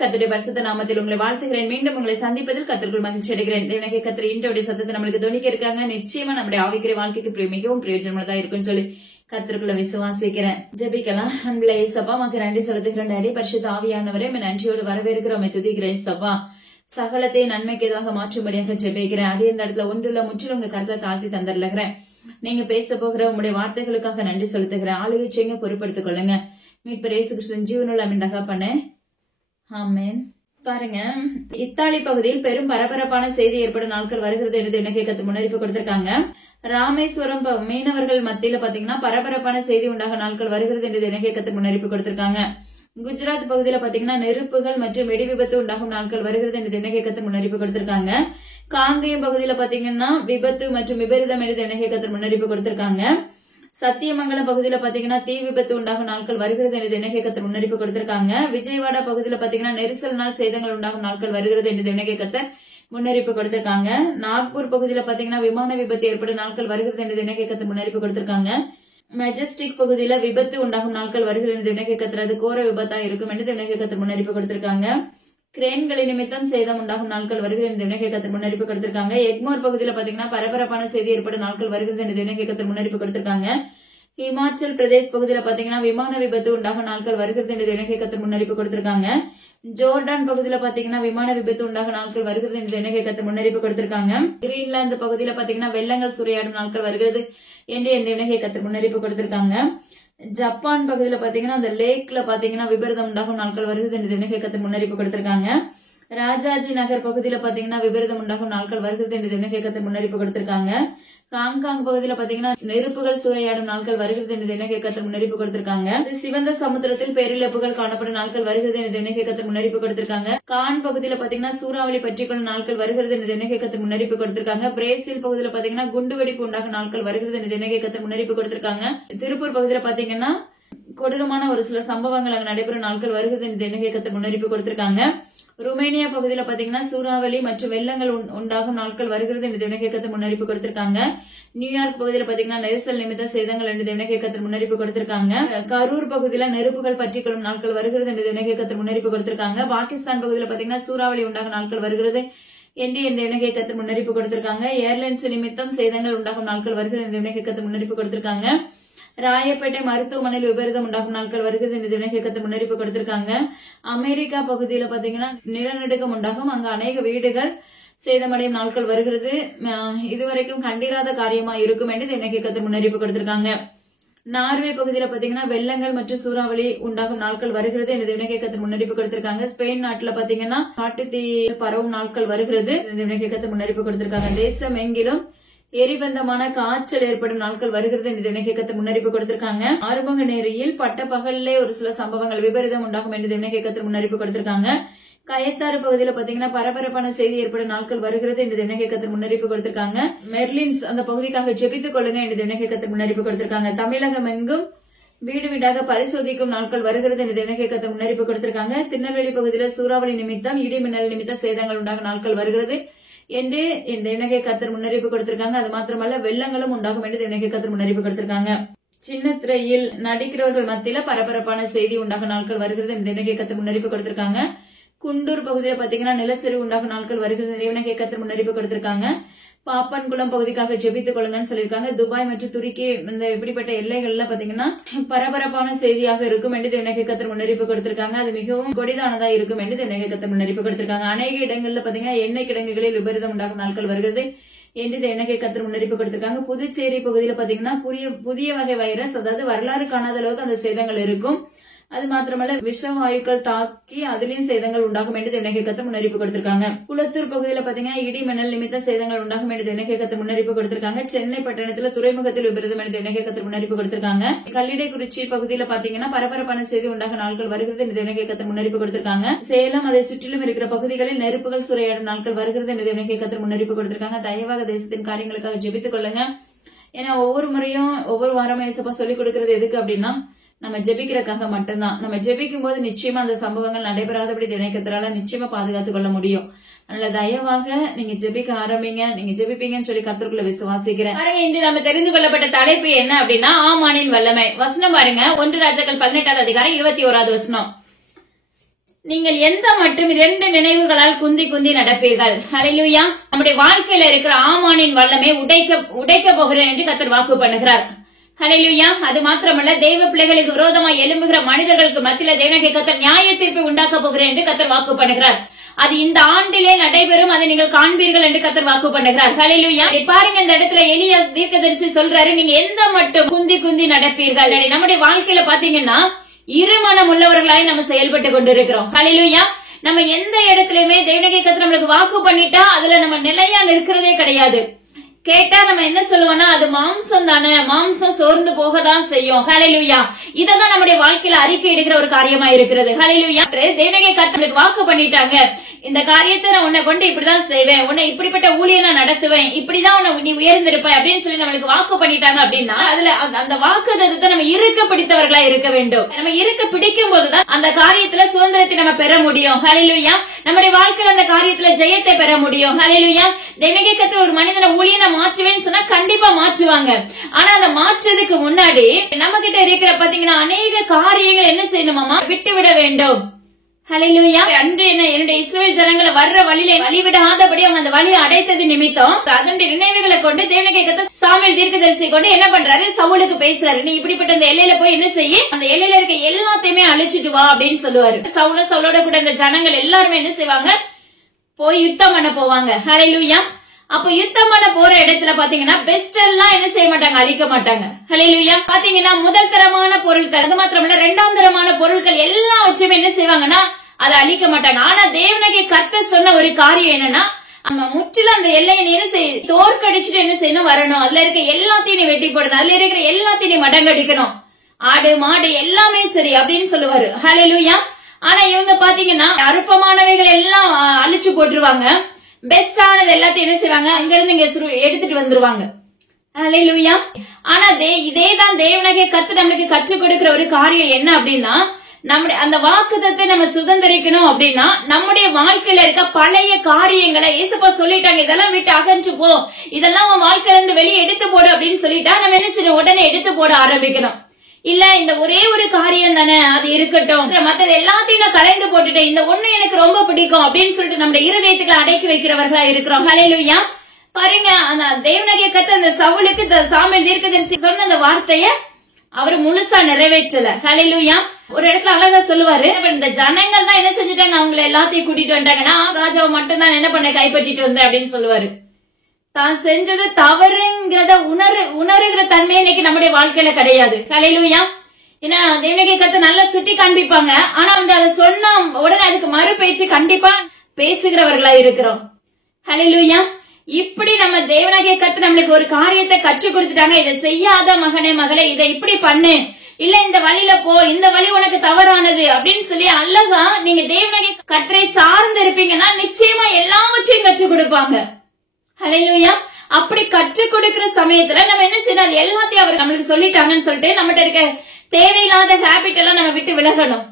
கர்த்தருடைய பரிசுத்த நாமத்தில் உங்களை வாழ்த்துகிறேன். மீண்டும் உங்களை சந்திப்பதில் கர்த்தருக்குள் மகிழ்ச்சி அடைகிறேன். தேவனாகிய கர்த்தர் இன்றைய சத்தத்தை நம்மளுக்கு துணிக்க இருக்காங்க. நிச்சயமா நம்முடைய ஆவிக்குரிய வாழ்க்கைக்கு மிகவும் பிரயோஜனமானதா இருக்குன்னு சொல்லி கர்த்தருக்குள்ள விசுவாசிக்கிறேன். ஜெபிக்கலாம். அன்புள்ள இயேசப்பா, உமக்கு நன்றி செலுத்துகிறேன். டாடி, பரிசுத்த ஆவியானவரே, நன்றியோடு வரவேற்கிறோம். துதிக்கிறேன் இயேசப்பா. சகலத்தை நன்மைக்கு எதுவாக மாற்றும்படியாக ஜெபிக்கிறேன். அதே இந்த இடத்துல ஒன்றுள்ள முற்றிலும் உங்க கருத்தை தாழ்த்தி தந்துடுகிறேன். நீங்க பேச போகிற உங்களுடைய வார்த்தைகளுக்காக நன்றி செலுத்துகிறேன். ஆளுகை செய்யுங்க, பொறுப்படுத்திக் கொள்ளுங்க. மீட்பர் இயேசு கிறிஸ்துவின் ஜீவனுள்ள அமிண்டாக பண்ண ஆமென். பாருங்க, இத்தாலி பகுதியில் பெரும் பரபரப்பான செய்தி ஏற்படும் நாட்கள் வருகிறது என்று எனக்கு முன்னறிப்பு கொடுத்திருக்காங்க. ராமேஸ்வரம் மீனவர்கள் மத்தியில பாத்தீங்கன்னா பரபரப்பான செய்தி உண்டாக நாட்கள் வருகிறது என்று எனக்கு முன்னறிப்பு கொடுத்திருக்காங்க. குஜராத் பகுதியில பாத்தீங்கன்னா நெருப்புகள் மற்றும் வெடி விபத்து உண்டாகும் நாட்கள் வருகிறது என்று எனக்கு முன்னறிப்பு கொடுத்திருக்காங்க. காங்கேயம் பகுதியில பாத்தீங்கன்னா விபத்து மற்றும் விபரீதம் என்று எனக்கு முன்னறிப்பு கொடுத்திருக்காங்க. சத்தியமங்கலம் பகுதியில பாத்தீங்கன்னா தீ விபத்து உண்டாகும் நாட்கள் வருகிறது என்று தினகேக்கத்தர் முன்னறிப்பு கொடுத்திருக்காங்க. விஜயவாடா பகுதியில பாத்தீங்கன்னா நெரிசல் சேதங்கள் உண்டாகும் நாட்கள் வருகிறது என்று தினகேக்கத்தர் முன்னறிப்பு கொடுத்திருக்காங்க. நாக்பூர் பகுதியில பாத்தீங்கன்னா விமான விபத்து ஏற்படும் நாட்கள் வருகிறது என்று தினகேக்கத்தர் முன்னறிப்பு கொடுத்திருக்காங்க. மெஜஸ்டிக் பகுதியில விபத்து உண்டாகும் நாட்கள் வருகிறது என்று தினகேக்கத்தர் அது கோர விபத்தா இருக்கும் என்று தினகேக்கத்தர் முன்னறிப்பு கொடுத்திருக்காங்க. கிரேன்களின் நிமித்தம் சேதம் உண்டாகும் நாட்கள் வருகிறது என்று தினகேக்கத்தர் முன்னறிப்பு கொடுத்திருக்காங்க. எக்மோர் பகுதியில பாத்தீங்கன்னா பரபரப்பான செய்தி ஏற்படும் நாட்கள் வருகிறது என்று தினகேக்கத்தர் முன்னறிப்பு கொடுத்திருக்காங்க. ஹிமாச்சல் பிரதேஷ் பகுதியில பாத்தீங்கன்னா விமான விபத்து உண்டாகும் நாட்கள் வருகிறது என்று தினகேக்கத்தர் முன்னறிப்பு கொடுத்திருக்காங்க. ஜோர்டான் பகுதியில பாத்தீங்கன்னா விமான விபத்து உண்டாகும் நாட்கள் வருகிறது என்று தினகேக்கத்தர் முன்னறிப்பு கொடுத்திருக்காங்க. கிரீன்லாந்து பகுதியில பாத்தீங்கன்னா வெள்ளங்கள் சூறையாடும் நாட்கள் வருகிறது என்று தினகேக்கத்தர் முன்னறிப்பு கொடுத்திருக்காங்க. ஜப்பான் பகுதியில பாத்தீங்கன்னா அந்த லேக்ல பாத்தீங்கன்னா விபரீதம் உண்டாகும் நாட்கள் வருகிறது என்று தினகேக்கத்தர் முன்னறிப்பு கொடுத்திருக்காங்க. ராஜாஜி நகர் பகுதியில பாத்தீங்கன்னா விபரீதம் உண்டாகும் நாட்கள் வருகிறது என்று தினகேக்கத்தர் முன்னறிப்பு கொடுத்திருக்காங்க. ஹாங்காங் பகுதியில பாத்தீங்கன்னா நெருப்புகள் சூறையாடும் நாட்கள் வருகிறது என்று தினகேக்கத்தர் முன்னறிப்பு கொடுத்திருக்காங்க. சிவந்த சமுத்திரத்தில் பேரிழப்புகள் காணப்படும் நாட்கள் வருகிறது என்று தினகேக்கத்தர் முன்னறிப்பு கொடுத்திருக்காங்க. கான் பகுதியில பாத்தீங்கன்னா சூறாவளி பற்றிக்கொள்ளும் நாட்கள் வருகிறது என்று தினகேக்கத்தர் முன்னறிப்பு கொடுத்திருக்காங்க. பிரேசில் பகுதியில பாத்தீங்கன்னா குண்டுவெடிப்பு உண்டாகும் நாட்கள் வருகிறது என்று தினகேக்கத்தர் முன்னறிப்பு கொடுத்திருக்காங்க. திருப்பூர் பகுதியில பாத்தீங்கன்னா கொடூரமான ஒரு சில சம்பவங்கள் அங்கு நடைபெறும் நாட்கள் வருகிறது என்று தினகேக்கத்தர் முன்னறிப்பு கொடுத்திருக்காங்க. ருமேனியா பகுதியில பாத்தீங்கன்னா சூறாவளி மற்றும் வெள்ளங்கள் உண்டாகும் நாட்கள் வருகிறது என்று தினகேக்கத்தர் முன்னறிப்பு கொடுத்திருக்காங்க. நியூயார்க் பகுதியில பாத்தீங்கன்னா நெரிசல் நிமித்த சேதங்கள் என்று தினகேக்கத்தர் முன்னறிப்பு கொடுத்திருக்காங்க. கரூர் பகுதியில நெருப்புகள் பற்றிக்கொள்ளும் நாட்கள் வருகிறது என்று தினகேக்கத்தர் முன்னறிப்பு கொடுத்திருக்காங்க. பாகிஸ்தான் பகுதியில பாத்தீங்கன்னா சூறாவளி உண்டாகும் நாட்கள் வருகிறது என்று இந்த தினகேக்கத்தர் முன்னறிப்பு கொடுத்திருக்காங்க. ஏர்லைன்ஸ் நிமித்தம் சேதங்கள் உண்டாகும் நாட்கள் வருகிறது என்று தினகேக்கத்தர் முன்னறிப்பு கொடுத்திருக்காங்க. ராயப்பேட்டை மருத்துவமனையில் விபரீதம் உண்டாகும் நாட்கள் வருகிறது என்று தினகேக்கத்தர் முன்னறிப்பு கொடுத்திருக்காங்க. அமெரிக்கா பகுதியில பாத்தீங்கன்னா நிலநடுக்கம் உண்டாகும், அங்கு அநேக வீடுகள் சேதமடையும் நாட்கள் வருகிறது, இதுவரைக்கும் கண்டிராத காரியமா இருக்கும் என்று தினகேக்கத்தர் முன்னறிப்பு கொடுத்திருக்காங்க. நார்வே பகுதியில பாத்தீங்கன்னா வெள்ளங்கள் மற்றும் சூறாவளி உண்டாகும் நாட்கள் வருகிறது என்று தினகேக்கத்தர் முன்னறிப்பு கொடுத்திருக்காங்க. ஸ்பெயின் நாட்டுல பாத்தீங்கன்னா காட்டுத்தீ பரவும் நாட்கள் வருகிறது தினகேக்கத்தர் முன்னறிப்பு கொடுத்திருக்காங்க. தேசம் எங்கிலும் எரிபந்தமான காய்ச்சல் ஏற்படும் நாட்கள் வருகிறது என்று தினகேக்கத்தர் முன்னறிப்பு கொடுத்திருக்காங்க. ஆறுமுக நேரியில் பட்ட பகல்லே ஒரு சில சம்பவங்கள் விபரீதம் உண்டாகும் என்று தினகேக்கத்தர் முன்னறிப்பு கொடுத்திருக்காங்க. கயத்தாறு பகுதியில பாத்தீங்கன்னா பரபரப்பான செய்தி ஏற்படும் நாட்கள் வருகிறது என்று தினகேக்கத்தர் முன்னறிப்பு கொடுத்திருக்காங்க. மெர்லின்ஸ் அந்த பகுதிக்காக ஜெபித்துக் கொள்ளுங்க என்று தினகேக்கத்தர் முன்னறிப்பு கொடுத்திருக்காங்க. தமிழகம் எங்கும் வீடு வீடாக பரிசோதிக்கும் நாட்கள் வருகிறது என்று தினகேக்கத்தர் முன்னறிப்பு கொடுத்திருக்காங்க. திருநெல்வேலி பகுதியில சூறாவளி நிமித்தம் இடி மின்னல் நிமித்த சேதங்கள் உண்டாகும் நாட்கள் வருகிறது என்று இந்த தினகேக்கத்தர் முன்னறிப்பு கொடுத்திருக்காங்க. அது மாத்திரமல்ல வெள்ளங்களும் உண்டாகும் என்று தினகேக்கத்தர் முன்னறிப்பு கொடுத்திருக்காங்க. சின்ன திரையில் நடிக்கிறவர்கள் மத்தியில பரபரப்பான செய்தி உண்டாகும் நாட்கள் வருகிறது என்று தினகேக்கத்தர் முன்னறிப்பு கொடுத்திருக்காங்க. குண்டூர் பகுதியில பாத்தீங்கன்னா நிலச்சரிவு உண்டாகும் நாட்கள் வருகிறது தினகேக்கத்தர் முன்னறிப்பு கொடுத்திருக்காங்க. பாப்பன்குளம் பகுதிக்காக ஜெபித்துக் கொள்ளுங்கன்னு சொல்லியிருக்காங்க. துபாய் மற்றும் துருக்கி இந்த இப்படிப்பட்ட எல்லைகள்ல பாத்தீங்கன்னா பரபரப்பான செய்தியாக இருக்கும் என்று தினகேக்கத்தர் முன்னறிப்பு கொடுத்திருக்காங்க. அது மிகவும் கொடிதானதா இருக்கும் என்று தினகேக்கத்தர் முன்னறிப்பு கொடுத்திருக்காங்க. அநேக இடங்கள்ல பாத்தீங்கன்னா எண்ணெய் கிடங்குகளில் விபரீதம் உண்டாகும் நாட்கள் வருகிறது என்று தினகேக்கத்தர் முன்னறிப்பு கொடுத்திருக்காங்க. புதுச்சேரி பகுதியில பாத்தீங்கன்னா புதிய வகை வைரஸ், அதாவது வரலாறு காணாத அளவுக்கு அந்த சேதங்கள் இருக்கும். அது மாத்திரமல்ல விஷ வாயுக்கள் தாக்கி அதுலயும் சேதங்கள் உண்டாகும் என்று தினகேக்கத்தர் முன்னறிப்பு கொடுத்திருக்காங்க. குளத்தூர் பகுதியில பாத்தீங்கன்னா இடி மின்னல் நிமித்த சேதங்கள் உண்டாகும் என்று தினகேக்கத்தர் முன்னறிப்பு கொடுத்திருக்காங்க. சென்னை பட்டணத்துல துறைமுகத்தில் விபரீதம் என்று தினகேக்கத்தர் முன்னறிப்பு கொடுத்திருக்காங்க. கல்லிடைக்குறிச்சி பகுதியில பாத்தீங்கன்னா பரபரப்பான செய்தி உண்டாகும் நாட்கள் வருகிறது என்று தினகேக்கத்தர் முன்னறிப்பு கொடுத்திருக்காங்க. சேலம் அதை சுற்றிலும் இருக்கிற பகுதிகளில் நெருப்புகள் சூறையாடும் நாட்கள் வருகிறது என்று தினகேக்கத்தர் முன்னறிப்பு கொடுத்திருக்காங்க. தயவாக தேசத்தின் காரியங்களுக்காக ஜெபித்துக் கொள்ளுங்க. ஏன்னா ஒவ்வொரு முறையும் ஒவ்வொரு வாரமா ஏசப்பா சொல்லிக் கொடுக்கறது எதுக்கு அப்படின்னா நம்ம ஜெபிக்கிறதுக்காக மட்டும்தான். நம்ம ஜெபிக்கும் போது நிச்சயமா அந்த சம்பவங்கள் நடைபெறாதபடி தினகேக்கத்தரால நிச்சயமா பாதுகாத்துக் கொள்ள முடியும். அதனால தயவாக நீங்க ஜெபிக்க ஆரம்பிங்க. நீங்க ஜெபிப்பீங்கன்னு சொல்லி கர்த்தருக்குள்ள விசுவாசிக்கிறேன். இன்று நம்ம தெரிந்து கொள்ளப்பட்ட தலைப்பு என்ன அப்படின்னா ஆமானின் வல்லமை. வசனம் பாருங்க, 1 ராஜாக்கள் 18வது அதிகாரம் 21வது வசனம். நீங்கள் எந்த மட்டும் 2 நினைவுகளால் குந்தி குந்தி நடப்பீர்கள். ஹல்லேலூயா. நம்முடைய வாழ்க்கையில இருக்கிற ஆமானின் வல்லமை உடைக்க போகிறேன் என்று கர்த்தர் வாக்கு பண்ணுகிறார். ஹல்லேலூயா. அது மாத்திரமல்ல, தெய்வ பிள்ளைகளுக்கு விரோதமாய் எழும்புகிற மனிதர்களுக்கு மத்தியில தேவனாகிய கர்த்தர் நியாய தீர்ப்பை உண்டாக்க போகிறேன் என்று கர்த்தர் வாக்கு பண்ணுகிறார். அது இந்த ஆண்டிலே நடைபெறும், அதை நீங்கள் காண்பீர்கள் என்று கர்த்தர் வாக்கு பண்ணுகிறார். ஹல்லேலூயா. பாருங்க, இந்த இடத்துல எலியா தீர்க்கதரிசி சொல்றாரு, நீங்க எந்த மட்டும் குந்தி குந்தி நடப்பீர்கள். நம்முடைய வாழ்க்கையில பாத்தீங்கன்னா இருமனம் உள்ளவர்களாய் நம்ம செயல்பட்டு கொண்டிருக்கிறோம். ஹல்லேலூயா. நம்ம எந்த இடத்துலயுமே தேவனாகிய கர்த்தர் நம்மளுக்கு வாக்கு பண்ணிட்டா அதுல நம்ம நிலையா நிற்கிறதே கிடையாது. கேட்டா நம்ம என்ன சொல்லுவோம்னா, அது மாம்சம் தானே, மாம்சம் சோர்ந்து போகதான் செய்யும். ஹல்லேலூயா. இததான் நம்முடைய வாழ்க்கையில அறிக்கை எடுக்கிற ஒரு காரியமா இருக்கிறது. ஹல்லேலூயா. தேவனாகிய கர்த்தர் வாக்கு பண்ணிட்டாங்க, இந்த காரியத்தை நான் உன்னை கொண்டு இப்படிதான் செய்வேன், உன்னை இப்படிப்பட்ட ஊழியம் நான் நடத்துவேன், இப்படிதான் நீ உயர்ந்திருப்ப அப்படின்னு சொல்லி நம்மளுக்கு வாக்கு பண்ணிட்டாங்க அப்படின்னா அதுல அந்த வாக்குத்தத்தத்தை நம்ம இருக்க பிடித்தவர்களா இருக்க வேண்டும். நம்ம இருக்க பிடிக்கும் போதுதான் அந்த காரியத்துல சுதந்திரத்தை நம்ம பெற முடியும். ஹல்லேலூயா. நம்முடைய வாழ்க்கையில அந்த காரியத்துல ஜெயத்தை பெற முடியும். ஹல்லேலூயா. தேவனாகிய கர்த்தர் ஒரு மனிதனை ஊழியம் மாற்றுவேன்னு சொன்னா கண்டிப்பா மாற்றுவாங்க. ஆனா அந்த மாற்றுறதுக்கு முன்னாடி நம்ம கிட்ட இருக்கிற பாத்தீங்கன்னா அநேக காரியங்கள் என்ன செய்யணுமாமா, விட்டு விட வேண்டும். ஹல்லேலூயா. அன்று என்னுடைய இஸ்ரவேல் ஜனங்களை வர்ற வழியில வழிவிடாதபடி அவங்க அந்த வழியை அடைத்தது நிமித்தம் அதனுடைய நினைவுகளை கொண்டு தேவனாகிய கர்த்தர் சாமுவேல் தீர்க்கதரிசி கொண்டு என்ன பண்றாரு, சவுலுக்கு பேசுறாரு, நீ இப்படிப்பட்ட அந்த எல்லையில போய் என்ன செய்ய, அந்த எல்லையில இருக்க எல்லாத்தையுமே அழிச்சிட்டு வா அப்படின்னு சொல்லுவாரு. சவுலோட கூட இந்த ஜனங்கள் எல்லாருமே என்ன செய்வாங்க, போய் யுத்தம் பண்ண போவாங்க. ஹல்லேலூயா. அப்ப யுத்தம் பண்ண போற இடத்துல பாத்தீங்கன்னா பெஸ்ட் எல்லாம் என்ன செய்ய மாட்டாங்க, அழிக்க மாட்டாங்க. ஹல்லேலூயா. பாத்தீங்கன்னா முதல் தரமான பொருட்கள், அது மாத்திரமல்ல 2ஆம் தரமான பொருட்கள் எல்லாவற்றையும் என்ன செய்வாங்கன்னா அதை அழிக்க மாட்டாங்க. ஆனா தேவனாகிய கர்த்தர் சொன்ன ஒரு காரியம் என்னன்னா, நம்ம முற்றிலும் அந்த எல்லையை என்ன செய்ய, தோற்கடிச்சுட்டு என்ன செய்யணும், வரணும். அதுல இருக்க எல்லாத்தையும் வெட்டி போடணும், அதுல இருக்கிற எல்லாத்தையும் மடங்கடிக்கணும், ஆடு மாடு எல்லாமே சரி அப்படின்னு சொல்லுவாரு. ஹல்லேலூயா. ஆனா இவங்க பாத்தீங்கன்னா அற்பமானவைகள் எல்லாம் அழிச்சு போட்டுருவாங்க, பெஸ்டானது எல்லாத்தையும் என்ன செய்வாங்க, அங்க இருந்து இங்க எடுத்துட்டு வந்துருவாங்க. ஹல்லேலூயா. ஆனா இதேதான் தேவனாகிய கர்த்தர் நம்மளுக்கு கற்றுக் கொடுக்கிற ஒரு காரியம் என்ன அப்படின்னா, நம்முடைய அந்த வாக்குத்தத்தை நம்ம சுதந்திரிக்கணும் அப்படின்னா நம்முடைய வாழ்க்கையில இருக்க பழைய காரியங்களை இயேசுப்பா சொல்லிட்டாங்க, இதெல்லாம் விட்டு அகன்று போ, இதெல்லாம் உன் வாழ்க்கையில இருந்து வெளியே எடுத்து போடு அப்படின்னு சொல்லிட்டா நம்ம என்ன செய்யணும், உடனே எடுத்து போட ஆரம்பிக்கணும். இல்ல இந்த ஒரே ஒரு காரியம் தானே, அது இருக்கட்டும், மத்தது எல்லாத்தையும் நான் கலைந்து போட்டுட்டேன், இந்த ஒண்ணு எனக்கு ரொம்ப பிடிக்கும் அப்படின்னு சொல்லிட்டு நம்ம இருதயத்துக்கு அடக்கி வைக்கிறவர்களா இருக்கிறோம். ஹல்லேலூயா. பாருங்க, அந்த தேவனாகிய கர்த்தர் அந்த சவுலுக்கு சாமுவேல் தீர்க்கதரிசி சொன்ன அந்த வார்த்தைய அவரு முழுசா நிறைவேற்றல. ஹல்லேலூயா. ஒரு இடத்துல அழகா சொல்லுவாரு, இந்த ஜனங்கள் தான் என்ன செஞ்சுட்டாங்க, அவங்களை எல்லாத்தையும் கூட்டிட்டு வந்துட்டாங்க, நான் ராஜாவை மட்டும் தான் என்ன பண்ண கைப்பற்றிட்டு வந்தேன் அப்படின்னு சொல்லுவாரு. தான் செஞ்சது தவறுங்கிறத உணருகிற தன்மை இன்னைக்கு நம்முடைய வாழ்க்கையில கிடையாது. ஹல்லேலூயா. ஏன்னா தேவனாகிய கர்த்தர் நல்லா சுட்டி காண்பிப்பாங்க, ஆனா வந்து அதை சொன்னா உடனே அதுக்கு மறு பேச்சு கண்டிப்பா பேசுகிறவர்களா இருக்கிறோம். ஹல்லேலூயா. இப்படி நம்ம தேவனாகிய கர்த்தர் நம்மளுக்கு ஒரு காரியத்தை கற்றுக் கொடுத்துட்டாங்க, இதை செய்யாத மகனே மகளே, இதை இப்படி பண்ணு, இல்ல இந்த வழியில போ, இந்த வழி உனக்கு தவறானது அப்படின்னு சொல்லி அல்லவா நீங்க தேவனாகிய கர்த்தரை சார்ந்து இருப்பீங்கன்னா நிச்சயமா எல்லாவற்றையும் கற்றுக் கொடுப்பாங்க. ஹல்லேலூயா. அப்படி கற்றுக் கொடுக்கிற சமயத்துல நம்ம என்ன செய்யணும், எல்லாத்தையும் அவர் நம்மளுக்கு சொல்லிட்டாங்கன்னு சொல்லிட்டு நம்மகிட்ட இருக்க தேவையில்லாத ஹேபிட் எல்லாம் நம்ம விட்டு விலகணும்.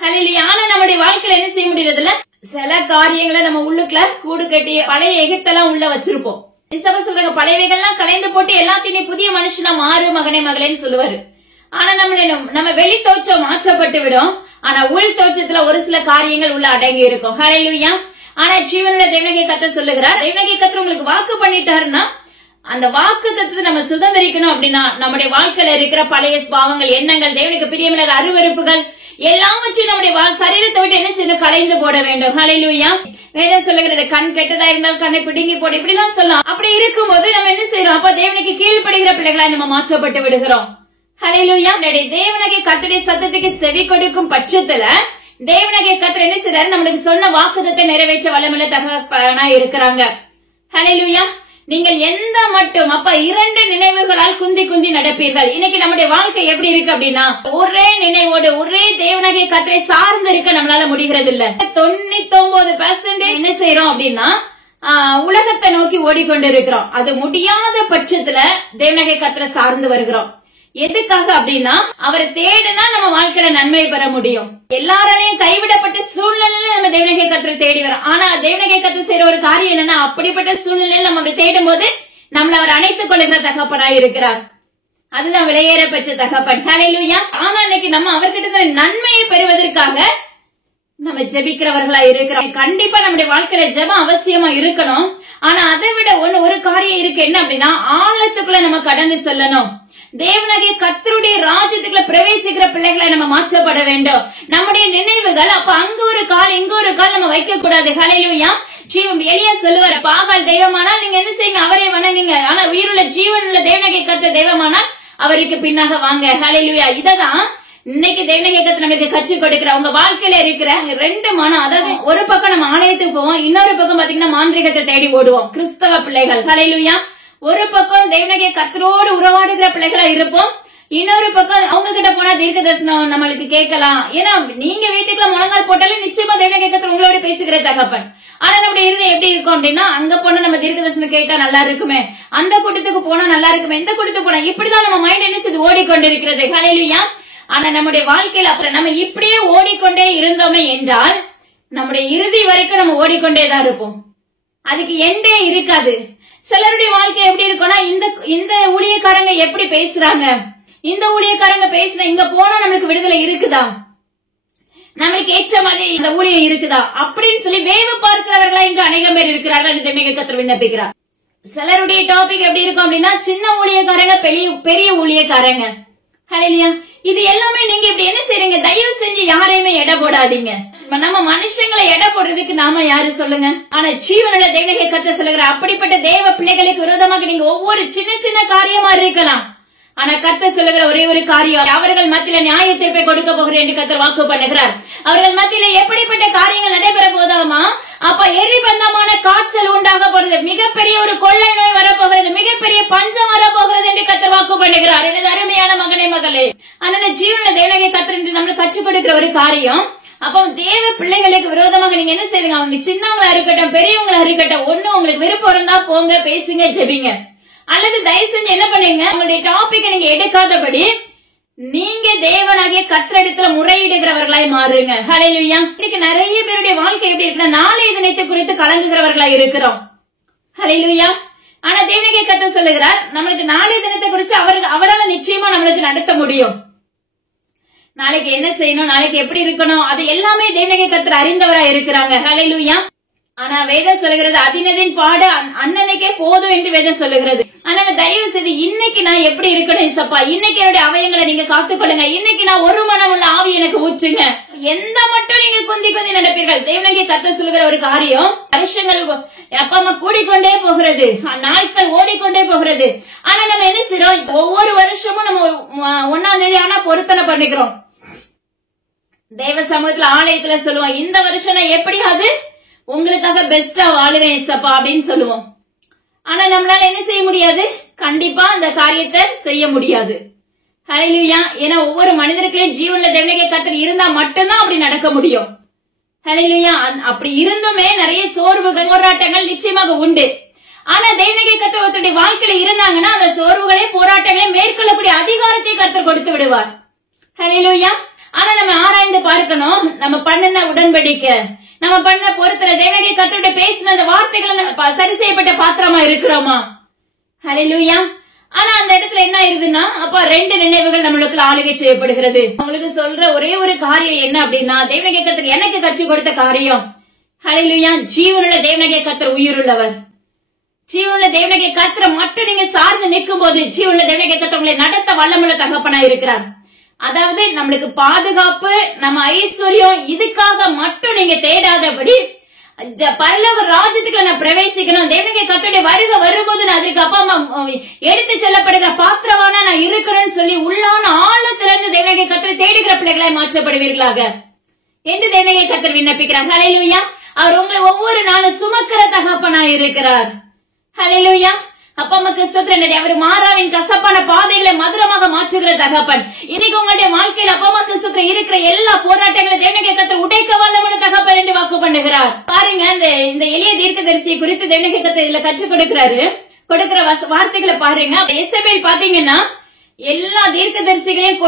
ஹல்லேலூயா. ஆனா நம்முடைய வாழ்க்கையில என்ன செய்ய முடியறதுல சில காரியங்களை நம்ம உள்ளுக்குள்ள கூடு கட்டி பழைய எகிப்தெல்லாம் உள்ள வச்சிருப்போம். சொல்றாங்க, பழையவைகள்லாம் கலைந்து போட்டு எல்லாத்தையும் புதிய மனுஷனா மாறு மகனே மகளேன்னு சொல்லுவாரு. ஆனா நம்ம வெளி தோற்றம் மாற்றப்பட்டு விடும், ஆனா உள் தோற்றத்துல ஒரு சில காரியங்கள் உள்ள அடங்கி இருக்கும். ஹல்லேலூயா. ஆனா ஜீவனுள்ள தேவனாகிய கர்த்தர் சொல்லுகிறார், தேவனாகிய கர்த்தர் உங்களுக்கு வாக்கு பண்ணிட்டாருன்னா அந்த வாக்கு தத்துவத்தை நம்ம சுதந்திரிக்கணும் அப்படின்னா நம்முடைய வாழ்க்கையில இருக்கிற பழைய பாவங்கள், எண்ணங்கள், தேவனுக்கு பிரியமில்லாத அருவருப்புகள் எல்லாவற்றையும் நம்முடைய சரீரத்தை விட்டு என்ன செய்யணும், கலைந்து போட வேண்டும். ஹல்லேலூயா. வேதம் சொல்லுகிறது, கண் கெட்டதா இருந்தால் கண்ணை பிடுங்கி போடு, இப்படி எல்லாம் சொல்லலாம். அப்படி இருக்கும்போது நம்ம என்ன செய்யறோம், அப்ப தேவனுக்கு கீழ்ப்படுகிற பிள்ளைகளாய் நம்ம மாற்றப்பட்டு விடுகிறோம். ஹல்லேலூயா. தேவனாகிய கர்த்தருடைய சத்தத்துக்கு செவி கொடுக்கும் பட்சத்துல தேவனாகிய கர்த்தர் என்ன செய்றாரு, நம்மளுக்கு சொன்ன வாக்குத்தத்தை நிறைவேற்ற வல்லமையுள்ள தகப்பனா இருக்கிறாங்க. ஹல்லேலூயா. நீங்கள் எந்த மட்டும் அப்ப 2 நினைவுகளால் குந்தி குந்தி நடப்பீர்கள். இன்னைக்கு நம்முடைய வாழ்க்கை எப்படி இருக்கு அப்படின்னா, ஒரே நினைவோடு ஒரே தேவனாகிய கர்த்தரை சார்ந்து இருக்க நம்மளால முடிகிறது இல்ல. 99% என்ன செய்யறோம் அப்படின்னா உலகத்தை நோக்கி ஓடிக்கொண்டு இருக்கிறோம். அது முடியாத பட்சத்துல தேவனாகிய கர்த்தரை சார்ந்து வருகிறோம். எதுக்காக அப்படின்னா அவரை தேடினா நம்ம வாழ்க்கையில நன்மை பெற முடியும். எல்லாராலையும் கைவிடப்பட்ட சூழ்நிலையில நம்ம தேவனாகிய கர்த்தரை தேடி வரோம். ஆனா தேவனாகிய கர்த்தர் செய்யற ஒரு காரியம் என்னன்னா, அப்படிப்பட்ட சூழ்நிலையில நம்ம அவரை தேடும் போது நம்மள அவர் அணைத்துக் கொள்கிற தகப்பனாய் இருக்கிறார். அதுதான் விலையேற பெற்ற தகப்பன். ஹல்லேலூயா. ஆனா இன்னைக்கு நம்ம அவர்கிட்ட நன்மையை பெறுவதற்காக நம்ம ஜெபிக்கிறவர்களா இருக்கிறோம். கண்டிப்பா நம்முடைய வாழ்க்கையில ஜெபம் அவசியமா இருக்கணும். ஆனா அதை விட ஒரு காரியம் இருக்கு. என்ன அப்படின்னா, ஆழத்துக்குள்ள நம்ம கடந்து செல்லணும். தேவனாகிய கர்த்தருடைய ராஜ்யத்துக்குள்ள பிரவேசிக்கிற பிள்ளைகளை நம்ம மாற்றப்பட வேண்டும். நம்முடைய நினைவுகள் அப்ப அங்க ஒரு கால் இங்க ஒரு கால் நம்ம வைக்க கூடாது. ஹல்லேலூயா. எலியா சொல்லுவார், பாகால் தெய்வமானால் நீங்க என்ன செய்யுங்க, அவரை வணங்குங்க. ஆனா உயிருள்ள ஜீவனுள்ள தேவனாகிய கர்த்தர் தெய்வமானால் அவருக்கு பின்னாக வாங்க. ஹல்லேலூயா. இததான் இன்னைக்கு தேவனாகிய கர்த்தர் நமக்கு கற்றுக் கொடுக்கிற உங்க வாழ்க்கையில இருக்கிற ரெண்டு மனம். அதாவது ஒரு பக்கம் நம்ம ஆலயத்துக்கு போவோம், இன்னொரு பக்கம் பாத்தீங்கன்னா மாந்திரிகத்தை தேடி ஓடுவோம். கிறிஸ்தவ பிள்ளைகள். ஹல்லேலூயா. ஒரு பக்கம் தேவனாகிய கர்த்தரோடு உறவாடுகிற பிள்ளைகளா இருப்போம், இன்னொரு பக்கம் அவங்க கிட்ட போனா தீர்க்க தரிசனம் நம்மளுக்கு கேட்கலாம். ஏன்னா நீங்க வீட்டுக்குள்ள முழங்கால் போட்டாலும் நிச்சயமா தேவனாகிய கர்த்தர் உங்களோட பேசுகிற தகப்பன். ஆனா நம்முடைய இருதயம் எப்படி இருக்கும் அப்படின்னா, அங்க போனா நம்ம தீர்க்க தரிசனம் கேட்டா நல்லா இருக்குமே, அந்த கூட்டத்துக்கு போனா நல்லா இருக்குமே, இந்த கூட்டத்துக்கு போனா, இப்படிதான் நம்ம மைண்ட் என்ன செய்து ஓடிக்கொண்டிருக்கிறது. ஹல்லேலூயா. ஆனா நம்முடைய வாழ்க்கையில அப்புறம் நம்ம இப்படியே ஓடிக்கொண்டே இருந்தோமே என்றால் நம்முடைய இறுதி வரைக்கும் நம்ம ஓடிக்கொண்டேதான் இருப்போம். அதுக்கு எண்டே இருக்காது. சிலருடைய வாழ்க்கை எப்படி இருக்கும்னா, இந்த ஊழியக்காரங்க எப்படி பேசுறாங்க, இந்த ஊழியக்காரங்க பேசுற இங்க போனா நம்மளுக்கு விடுதலை இருக்குதா, நம்மளுக்கு ஏற்ற மாதிரி இந்த ஊழியம் இருக்குதா அப்படின்னு சொல்லி வேவு பார்க்கிறவர்களா இங்கு அநேகம் பேர் இருக்கிறார்கள். தேவனாகிய கர்த்தர் விண்ணப்பிக்கிறார். சிலருடைய டாபிக் எப்படி இருக்கும் அப்படின்னா, சின்ன ஊழியக்காரங்க பெரிய ஊழியக்காரங்க. ஹல்லேலூயா. இது எல்லாமே நீங்க இப்படி என்ன செய்றீங்க, தயவு செஞ்சு யாரையுமே எடை போடாதீங்க. நம்ம மனுஷங்களை எடை போடுறதுக்கு நாம யாரு சொல்லுங்க. ஆனா ஜீவனுள்ள தேவனாகிய கர்த்தர் சொல்லுகிற அப்படிப்பட்ட தேவ பிள்ளைகளுக்கு விரோதமாக நீங்க ஒவ்வொரு சின்ன சின்ன காரியமா இருக்கலாம். ஆனா கர்த்தர் சொல்லுகிற ஒரே ஒரு காரியம், அவர்கள் மத்தியில நியாய தீர்ப்பை கொடுக்க போகிறேன் என்று கர்த்தர் வாக்கு பண்ணுகிறார். அவர்கள் மத்தியில எப்படிப்பட்ட காரியங்கள் நடைபெற போதாமா, அப்ப எரிபந்தமான காய்ச்சல் உண்டாக போறது, மிகப்பெரிய ஒரு கொள்ளை நோய் வரப்போகிறது, மிகப்பெரிய பஞ்சம் வரப்போகிறது என்று கர்த்தர் வாக்கு பண்ணுகிறார். எனது அருமையான மகனே மகளே, அதனால ஜீவனுள்ள தேவனாகிய கர்த்தர் என்று நம்மளுக்கு கற்றுக் கொடுக்கிற ஒரு காரியம். அப்போ தேவ பிள்ளைகளுக்கு விரோதமாக நீங்க என்ன செய்யுங்க, அவங்க சின்னவங்களா இருக்கட்டும் பெரியவங்களா இருக்கட்டும், ஒண்ணு உங்களுக்கு விருப்பம் இருந்தா போங்க, பேசுங்க, ஜெபிங்க. அல்லது தயவு செஞ்சு என்ன பண்ணுங்க, உங்களுடைய டாபிக் நீங்க எடுக்காதபடி நீங்க தேவனாகிய கர்த்தரிடத்துல முறையிடுகிறவர்களாய் மாறுங்க. ஹல்லேலூயா. இன்னைக்கு நிறைய பேருடைய வாழ்க்கை எப்படி இருக்குன்னா, நாளைய தினத்தை குறித்து கலங்குகிறவர்களாய் இருக்கிறோம். ஹல்லேலூயா. ஆனா தேவனாகிய கர்த்தர் சொல்லுகிறார், நம்மளுக்கு நாளைய தினத்தை குறித்து அவரால் நிச்சயமா நம்மளுக்கு நடத்த முடியும். நாளைக்கு என்ன செய்யணும், நாளைக்கு எப்படி இருக்கணும், அது எல்லாமே தேவனாகிய கர்த்தர் அறிந்தவரா இருக்கிறாங்க. ஹல்லேலூயா. ஆனா வேதம் சொல்லுகிறது, அதினதின் பாடு அண்ணனுக்கே போதும் என்று வேதம் சொல்லுகிறது. அதனால தயவு செய்து இன்னைக்கு நான் எப்படி இருக்கணும் இசப்பா, இன்னைக்கு என்னுடைய அவயங்களை நீங்க காத்துக்கொள்ளுங்க, இன்னைக்கு நான் ஒரு மனம் உள்ள ஆவி எனக்கு ஊற்றுங்க. எந்த மட்டும் நீங்க குந்தி நடப்பீர்கள். தேவனாகிய கர்த்தர் சொல்லுகிற ஒரு காரியம், வருஷங்கள் அப்பா அம்மா கூடிக்கொண்டே போகிறது, நாட்கள் ஓடிக்கொண்டே போகிறது. ஆனா நம்ம என்ன செய்யறோம், ஒவ்வொரு வருஷமும் நம்ம 1ஆம் தேதி ஆனா பொருத்தனை பண்ணிக்கிறோம். தேவ சமூகத்துல ஆலயத்துல சொல்லுவோம், இந்த வருஷம் நான் எப்படியாவது உங்களுக்காக பெஸ்டா வாழுவேன் இசப்பா அப்படின்னு சொல்லுவோம். ஆனா நம்மளால என்ன செய்ய முடியாது, கண்டிப்பா அந்த காரியத்தை செய்ய முடியாது. ஹல்லேலூயா. ஏன்னா ஒவ்வொரு மனிதர்களையும் ஜீவன்ல தேவனாகிய கர்த்தர் இருந்தா மட்டும்தான் அப்படி நடக்க முடியும். ஹல்லேலூயா. அப்படி இருந்துமே நிறைய சோர்வுகள் போராட்டங்கள் நிச்சயமாக உண்டு. ஆனா தேவனாகிய கர்த்தர் ஒருத்தருடைய வாழ்க்கையில இருந்தாங்கன்னா அந்த சோர்வுகளே போராட்டங்களே மேற்கொள்ளக்கூடிய அதிகாரத்தை கர்த்தர் கொடுத்து விடுவார். ஹல்லேலூயா. ஆனா நம்ம ஆராய்ந்து பார்க்கணும், நம்ம பண்ணின உடன்படிக்கை, நம்ம பண்ண பொறுத்தல தேவனாகிய கர்த்தரோட பேசின அந்த வார்த்தைகளை சரி செய்யப்பட்ட பாத்திரமா இருக்கிறோமா. ஹல்லேலூயா. ஆனா அந்த இடத்துல என்ன ஆயிருதுன்னா, அப்ப ரெண்டு நினைவுகள் நம்மளுக்கு ஆளுகை செய்யப்படுகிறது. உங்களுக்கு சொல்ற ஒரே ஒரு காரியம் என்ன அப்படின்னா, தேவனாகிய கர்த்தர் எனக்கு கற்றுக் கொடுத்த காரியம், ஹல்லேலூயா, ஜீவனுள்ள தேவனாகிய கர்த்தர் உயிருள்ளவர். ஜீவனுள்ள தேவனாகிய கர்த்தரை மட்டும் நீங்க சார்ந்து நிற்கும் போது ஜீவனுள்ள தேவனாகிய கர்த்தர் உங்களை நடத்த வல்லமுள்ள தகப்பனா இருக்கிறார். அதாவது நம்மளுக்கு பாதுகாப்பு, நம்ம ஐஸ்வர்யம், இதுக்காக மட்டும் நீங்க தேடாதபடி பரலோக ராஜ்யத்துக்கு நான் பிரவேசிக்கணும், தேவனாகிய கர்த்தருடைய வருகை வரும்போது நான் அதுக்கு அப்பா அம்மா எடுத்து செல்லப்படுகிற பாத்திரவானா நான் இருக்கிறேன்னு சொல்லி உள்ளான ஆழத்திலிருந்து தேவனாகிய கர்த்தரை தேடுகிற பிள்ளைகளாய் மாற்றப்படுவீர்களாக என்று தேவனாகிய கர்த்தர் விண்ணப்பிக்கிறார். ஹல்லேலூயா. அவர் உங்களை ஒவ்வொரு நாளும் சுமக்கிற தகப்பனா இருக்கிறார். ஹல்லேலூயா. அப்பா அம்மாக்கு ஸ்தோத்திரம். அவர் மாறாவின் கசப்பான பாதைகளை மதுரமாக மாற்றுகிற தகப்பன். இன்னைக்கு உங்களுடைய வாழ்க்கையில் அப்பா அம்மாக்கு ஸ்தோத்திரம் இருக்கிற எல்லா போராட்டங்களையும் தேவனாகிய கர்த்தர் உடைக்க வல்லமுள்ள தகப்பன் என்று வாக்கு பண்ணுகிறார். பாருங்க, இந்த எளிய தீர்க்கதரிசி குறித்து தேவனாகிய கர்த்தர் இதுல கற்றுக் கொடுக்கிற வார்த்தைகளை பாருங்க. எசபேல் பாத்தீங்கன்னா எல்லா தீர்க்கதரிசிகளையும்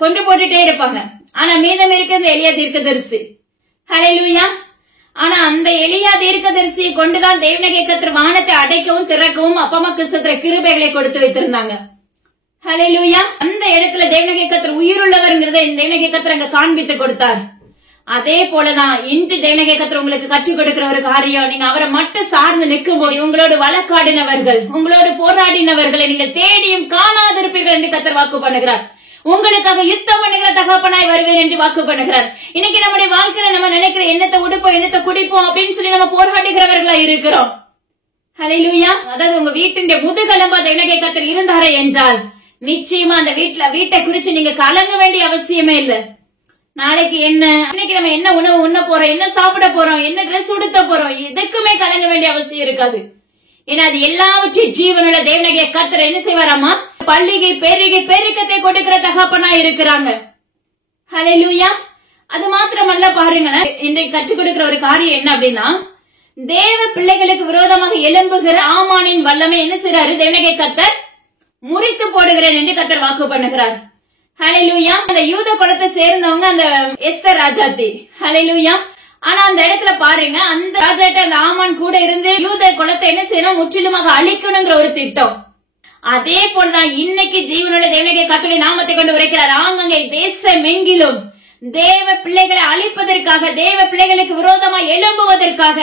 கொண்டு போட்டுட்டே இருப்பாங்க. ஆனா மீதம் இருக்கிறது எளிய தீர்க்கதரிசி. ஹல்லேலூயா. ஆனா அந்த எலியா தீர்க்கதரிசியை கொண்டுதான் தேவனாகிய கர்த்தர் வானத்தை அடைக்கவும் திறக்கவும் அப்பா அம்மாக்கு ஸ்தோத்திரம் கிருபைகளை கொடுத்து வைத்திருந்தாங்க. ஹல்லேலூயா. அந்த இடத்துல தேவனாகிய கர்த்தர் உயிருள்ளவர்ங்கிறத தேவனாகிய கர்த்தர் அங்க காண்பித்து கொடுத்தார். அதே போலதான் இன்று தேவனாகிய கர்த்தர் உங்களுக்கு கற்றுக் கொடுக்கிற ஒரு காரியம், நீங்க அவரை மட்டும் சார்ந்து நிற்கும் போது உங்களோடு வழக்காடினவர்கள், உங்களோடு போராடினவர்களை நீங்கள் தேடியும் காணாதிருப்பீர்கள் என்று கர்த்தர் வாக்கு பண்ணுகிறார். உங்களுக்காக யுத்தம் பண்ணுகிற தகப்பனாய் வருவேன் என்று வாக்கு பண்ணுகிறார். இன்னைக்கு நம்முடைய வாழ்க்கையில நம்ம நினைக்கிற என்னத்தை உடுப்போம் என்னத்தை குடிப்போம் அப்படின்னு சொல்லி நம்ம போராடுகிறவர்களா இருக்கிறோம். ஹல்லேலூயா. அதாவது உங்க வீட்டின் முதுகெலும்பா தேவனாகிய கர்த்தர் இருந்தாரே என்றால் நிச்சயமா அந்த வீட்டை குறிச்சு நீங்க கலங்க வேண்டிய அவசியமே இல்ல. நாளைக்கு என்ன, இன்னைக்கு நம்ம என்ன உணவு உண்ண போறோம், என்ன சாப்பிட போறோம், என்ன ட்ரெஸ் உடுத்த போறோம், எதுக்குமே கலங்க வேண்டிய அவசியம் இருக்காது. ஏன்னா அது எல்லாவற்றையும் ஜீவனுள்ள தேவனாகிய கர்த்தர் என்ன செய்வாராமா, பள்ளிகை பெருக்கத்தை கொடுக்கிற தகப்பனா இருக்கிறாங்க. ஹல்லேலூயா. அது மாத்திரமல்ல, பாருங்களேன், இன்றைக்கு கற்றுக் கொடுக்கிற ஒரு காரியம் என்ன அப்படின்னா, தேவ பிள்ளைகளுக்கு விரோதமாக எழும்புகிற ஆமானின் வல்லமை என்ன செய்றாரு, தேவனாகிய கர்த்தர் முறித்து போடுகிறேன் என்று கர்த்தர் வாக்கு பண்ணுகிறார். ஹல்லேலூயா. அந்த யூத குலத்தை சேர்ந்தவங்க அந்த எஸ்தர் ராஜாத்தி. ஹல்லேலூயா. ஆனா அந்த இடத்துல பாருங்க, அந்த ராஜாட்ட அந்த ஆமான் கூட இருந்து யூத குலத்தை என்ன செய்யணும், முற்றிலுமாக அழிக்கணுங்கிற ஒரு திட்டம். அதே போலதான் இன்னைக்கு ஜீவனுள்ள தேவனாகிய கர்த்தருடைய நாமத்தை கொண்டு உரைக்கிறார். ஆங்கங்கே தேசமெங்கிலும் தேவ பிள்ளைகளை அழிப்பதற்காக, தேவ பிள்ளைகளுக்கு விரோதமாக எழும்புவதற்காக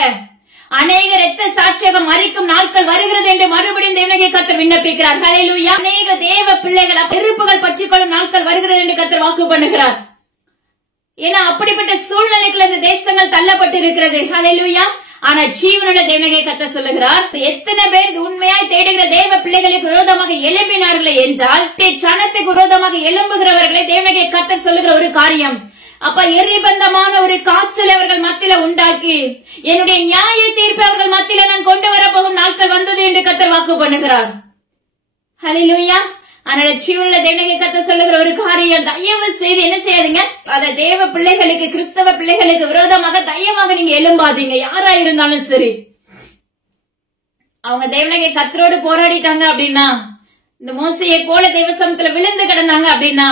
அநேக இரத்த சாட்சியகம் மறிக்கும் நாட்கள் வருகிறது என்று மறுபடியும் தேவனாகிய கர்த்தர் விண்ணப்பிக்கிறார். ஹல்லேலூயா. அநேக தேவ பிள்ளைகள் நெருப்புகள் பற்றிக்கொள்ளும் நாட்கள் வருகிறது என்று கர்த்தர் வாக்கு பண்ணுகிறார். ஏன்னா அப்படிப்பட்ட சூழ்நிலைக்குள்ள இந்த தேசங்கள் தள்ளப்பட்டு இருக்கிறது. ஹல்லேலூயா. ஆனா ஜீவனுள்ள தேவனாகிய கர்த்தர் சொல்லுகிறார், எத்தனை பேர் உண்மையாய் தேடுகிற தேவ பிள்ளைகளுக்கு விரோதமாக எழும்பினார்களே என்றால், ஜனத்துக்கு விரோதமாக எழும்புகிறவர்களை தேவனாகிய கர்த்தர் சொல்லுகிற ஒரு காரியம், அப்ப எரிபந்தமான ஒரு காய்ச்சல் அவர்கள் மத்தியில உண்டாக்கி என்னுடைய நியாய தீர்ப்பை அவர்கள் மத்தியில நான் கொண்டு வர போகும் நாட்கள் வந்தது என்று கர்த்தர் வாக்கு பண்ணுகிறார். ஹல்லேலூயா. அதனால ஜீவனுள்ள தேவனாகிய கர்த்தர் சொல்லுகிற ஒரு காரியம், தயவு செய்து என்ன செய்யாதீங்க, அத தேவ பிள்ளைகளுக்கு, கிறிஸ்தவ பிள்ளைகளுக்கு விரோதமாக தயவாக நீங்க எழும்பாதீங்க. யாரா இருந்தாலும் சரி, அவங்க தேவனாகிய கர்த்தரோடு போராடிட்டாங்க அப்படின்னா, இந்த மோசையை போல தேவ சமூகத்துல விழுந்து கிடந்தாங்க அப்படின்னா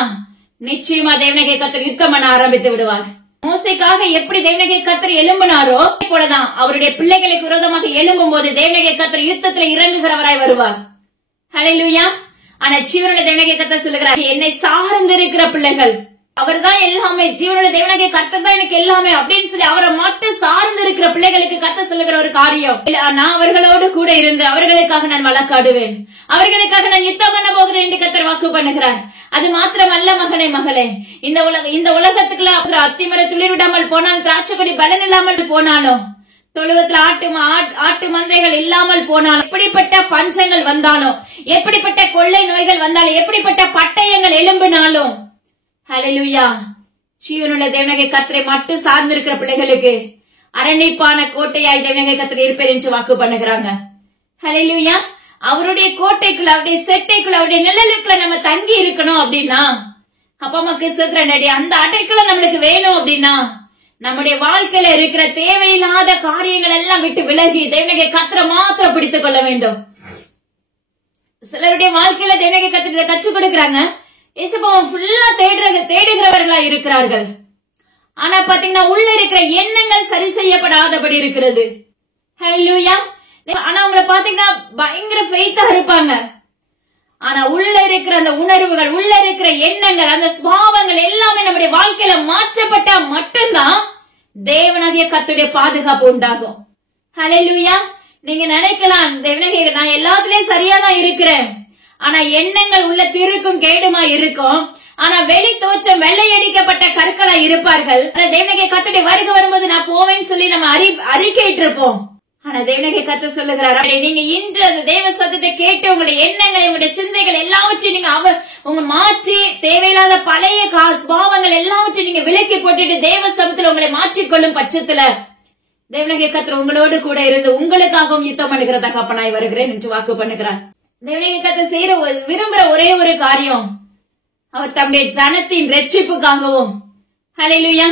நிச்சயமா தேவனாகிய கர்த்தர் யுத்தம் பண்ண ஆரம்பித்து விடுவார். மோசைக்காக எப்படி தேவனாகிய கர்த்தர் எழும்பினாரோ போலதான் அவருடைய பிள்ளைகளுக்கு விரோதமாக எழும்பும் போது தேவனாகிய கர்த்தர் யுத்தத்துல இறங்குகிறவராய் வருவார். ஹல்லேலூயா. ஆனா ஜீவனுள்ள தேவனாகிய கர்த்தர் சொல்லுகிறார், என்னை சார்ந்து இருக்கிற பிள்ளைகள், அவர் தான் எல்லாமே, ஜீவனுள்ள தேவனாகிய கர்த்தர் தான் எனக்கு எல்லாமே அப்படின்னு சொல்லி அவரை மட்டும் சார்ந்து இருக்கிற பிள்ளைகளுக்கு கர்த்தர் சொல்லுகிற ஒரு காரியம், நான் அவர்களோடு கூட இருந்து அவர்களுக்காக நான் வழக்காடுவேன், அவர்களுக்காக நான் யுத்தம் பண்ண போகிறேன் என்று கர்த்தர் வாக்கு பண்ணுகிறார். அது மாத்திரமல்ல மகனே மகளே, இந்த உலகத்துக்குள்ள அத்திமர துளிர் விடாமல் போனாலும், திராட்சை கொடி பலன் இல்லாமல் போனாலும், தொழுவத்துல ஆட்டு மந்தைகள் இல்லாமல் போனாலும், எப்படிப்பட்ட பஞ்சங்கள் வந்தாலும், எப்படிப்பட்ட கொள்ளை நோய்கள் வந்தாலும், எப்படிப்பட்ட பட்டயங்கள் எழும்பினாலும், ஹல்லேலூயா, ஜீவனுள்ள தேவனாகிய கர்த்தரை மட்டும் சார்ந்திருக்கிற பிள்ளைகளுக்கு அரணிப்பான கோட்டையாய் தேவனாகிய கர்த்தர் இருப்பேன் என்று வாக்கு பண்ணுகிறாங்க. ஹல்லேலூயா. அவருடைய கோட்டைக்குள்ள, அவருடைய செட்டைக்குள்ள, அவருடைய நிழலுக்குள்ள நம்ம தங்கி இருக்கணும் அப்படின்னா, அப்பா அம்மா கிறிஸ்தவ அந்த அடைக்குள்ள நம்மளுக்கு வேணும் அப்படின்னா, நம்முடைய வாழ்க்கையில இருக்கிற தேவையில்லாத காரியங்கள் எல்லாம் விட்டு விலகி தேவனாகிய கர்த்தரை மாத்திரம் பிடித்துக் கொள்ள வேண்டும். சிலருடைய வாழ்க்கையில தேவனாகிய கர்த்தர் இதை கற்றுக் கொடுக்கிறாங்க, இயேசுவை ஃபுல்லா தேடுகிறவர்களா இருக்கிறார்கள். ஆனா பாத்தீங்கன்னா உள்ள இருக்கிற எண்ணங்கள் சரி செய்யப்படாதபடி இருக்கிறது. ஹல்லேலூயா. ஆனா அவங்கள பாத்தீங்கன்னா பயங்கர ஃபெய்த்தா இருப்பாங்க. ஆனா உள்ள இருக்கிற அந்த உணர்வுகள், உள்ள இருக்கிற எண்ணங்கள், அந்த சுபாவங்கள் எல்லாமே நம்முடைய வாழ்க்கையில மாற்றப்பட்டா மட்டும்தான் தேவனாகிய கர்த்தருடைய பாதுகாப்பு உண்டாகும். ஹல்லேலூயா. நீங்க நினைக்கலாம், தேவனாகிய நான் எல்லாத்துலயும் சரியாதான் இருக்கிறேன், ஆனா எண்ணங்கள் உள்ள திருக்கும் கேடுமா இருக்கும், ஆனா வெளி தோற்றம் வெள்ளையடிக்கப்பட்ட கற்களா இருப்பார்கள். தேவனாகிய கர்த்தருடைய வருகை வரும்போது நான் போவேன்னு சொல்லி நம்ம அறிக்கையிட்டு இருப்போம். ஆனா தேவனாகிய கர்த்தர் சொல்லுகிறார், நீங்க இன்று அந்த தேவ சத்தத்தை கேட்டு உங்களுடைய எண்ணங்களை, உங்களுடைய சிந்தைகள் எல்லாவற்றையும் நீங்க உங்க மாற்றி தேவையில்லாத பழைய சுபாவங்கள் எல்லாவற்றையும் நீங்க விலக்கி போட்டுட்டு தேவ சமூகத்துல உங்களை மாற்றிக்கொள்ளும் பட்சத்துல தேவனாகிய கர்த்தர் உங்களோடு கூட இருந்து உங்களுக்காகவும் யுத்தம் பண்ணுகிற தகப்பனாய் வருகிறேன் என்று வாக்கு பண்ணுகிறார். தேவனாகிய கர்த்தர் செய்யற விரும்புற ஒரே ஒரு காரியம், அவர் தம்முடைய ஜனத்தின் ரட்சிப்புக்காகவும், ஹல்லேலூயா,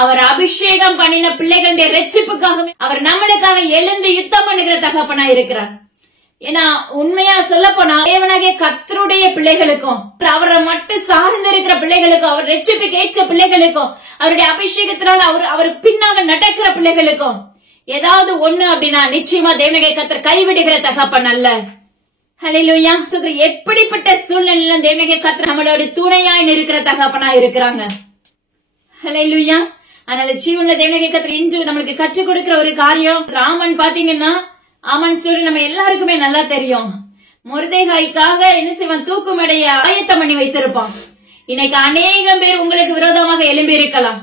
அவர் அபிஷேகம் பண்ணின பிள்ளைகளுடைய ரட்சிப்புக்காகவே அவர் நம்மளுக்காக எழுந்து யுத்தம் பண்ணுகிற தகப்பனா இருக்கிறார். ஏன்னா உண்மையா சொல்ல போனா தேவனாகிய கர்த்தருடைய பிள்ளைகளுக்கும், அவரை மட்டும் சார்ந்து இருக்கிற பிள்ளைகளுக்கும், அவர் ரட்சிப்புக்கு ஏற்ற பிள்ளைகளுக்கும், அவருடைய அபிஷேகத்தினால் அவர் பின்னாக நடக்கிற பிள்ளைகளுக்கும் ஏதாவது ஒண்ணு அப்படின்னா நிச்சயமா தேவனாகிய கர்த்தர் கைவிடுகிற தகப்பன் அல்ல. ஹல்லேலூயா. எப்படிப்பட்ட சூழ்நிலையிலும் தேவனாகிய கர்த்தர் நம்மளோட துணையாய் இருக்கிற தகப்பனா இருக்கிறாங்க. ஹல்லேலூயா. அதனால ஜீவன்ல தேவனாகிய கர்த்தர் இன்று நம்மளுக்கு கற்றுக் கொடுக்கிற ஒரு காரியம், ராமன் பாத்தீங்கன்னா ஆமான் ஸ்டோரி நம்ம எல்லாருக்குமே நல்லா தெரியும். மொர்தெகாய்க்காக என்ன செய்வான், தூக்கு மேடைய ஆயத்தம் பண்ணி வைத்திருப்பான். இன்னைக்கு அநேகம் பேர் உங்களுக்கு விரோதமாக எழும்பி இருக்கலாம்.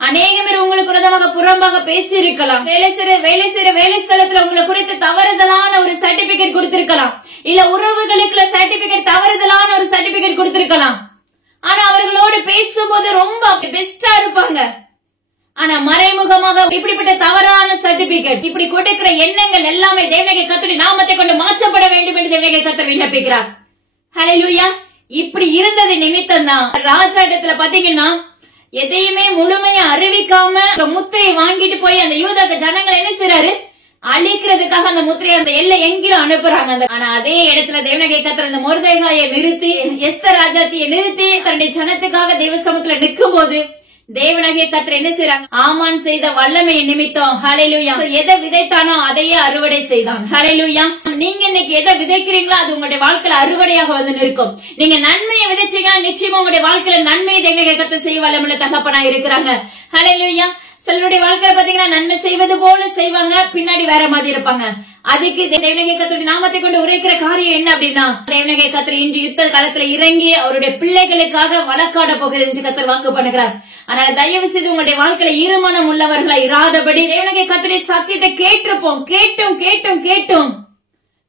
அநேகம் பேர் உங்களுக்கு விரோதமாக புறம்பாக பேசி இருக்கலாம். வேலை செய்யற வேலை ஸ்தலத்துல உங்களை குறித்து தவறுதலான ஒரு சர்டிபிகேட் கொடுத்திருக்கலாம். இல்ல உறவுகளுக்குள்ள சர்டிபிகேட் தவறுதலான ஒரு சர்டிபிகேட் கொடுத்திருக்கலாம். ஆனா அவர்களோடு பேசும்போது ரொம்ப பெஸ்டா இருப்பாங்க. ஆனா மறைமுகமாக இப்படிப்பட்ட தவறான சர்டிபிகேட், இப்படி கொடுக்கிற எண்ணங்கள் எல்லாமே தேவனாகிய கர்த்தருடைய நாமத்தை கொண்டு மாற்றப்பட வேண்டும் என்று தேவனாகிய கர்த்தர் விண்ணப்பிக்கிறார். ஹல்லேலூயா. இப்படி இருந்தது நிமித்தம் தான் ராஜா இடத்துல பாத்தீங்கன்னா எதையுமே முழுமையா அறிவிக்காம முத்திரையை வாங்கிட்டு போய் அந்த யூத ஜனங்களை என்ன செய்யறாரு, அழிக்கிறதுக்காக அந்த முத்திரையை அந்த எல்லை எங்கிலும் அனுப்புறாங்க. ஆனா அதே இடத்துல தேவனாகிய கர்த்தர் அந்த மொர்தெகாயை நிறுத்தி, எஸ்தர் ராஜாத்தியை நிறுத்தி தன்னுடைய ஜனத்துக்காக தேவ சமூகத்துல நிற்கும் போது தேவனாகிய கர்த்தர் என்ன செய்றாங்க, ஆமான் செய்த வல்லமையை நிமித்தம் ஹல்லேலூயா எதை விதைத்தானோ அதையே அறுவடை செய்தான். ஹல்லேலூயா. நீங்க இன்னைக்கு எதை விதைக்கிறீங்களோ அது உங்களுடைய வாழ்க்கையில அறுவடையாக வந்து நிற்கும். நீங்க நன்மையை விதைச்சீங்கன்னா நிச்சயமா உங்களுடைய வாழ்க்கையில நன்மையை தேவனாகிய கர்த்தர் செய்ய வல்லமுள்ள தகப்பனா இருக்கிறாங்க. ஹல்லேலூயா. சிலருடைய வாழ்க்கையில பாத்தீங்கன்னா நன்மை செய்வது போல செய்வாங்க, பின்னாடி வேற மாதிரி இருப்பாங்க. அதுக்கு தேவனாகிய கர்த்தருடைய நாமத்தை கொண்டு உரைக்கிற காரியம் என்ன அப்படின்னா, தேவனாகிய கர்த்தர் இன்று யுத்த காலத்துல இறங்கி அவருடைய பிள்ளைகளுக்காக வழக்காட போகிறது என்று கர்த்தர் வாக்கு பண்ணுகிறார். அதனால தயவு செய்து உங்களுடைய வாழ்க்கையில ஈரமனம் உள்ளவர்களா இராதபடி தேவனாகிய கர்த்தருடைய சத்தியத்தை கேட்டிருப்போம், கேட்டும்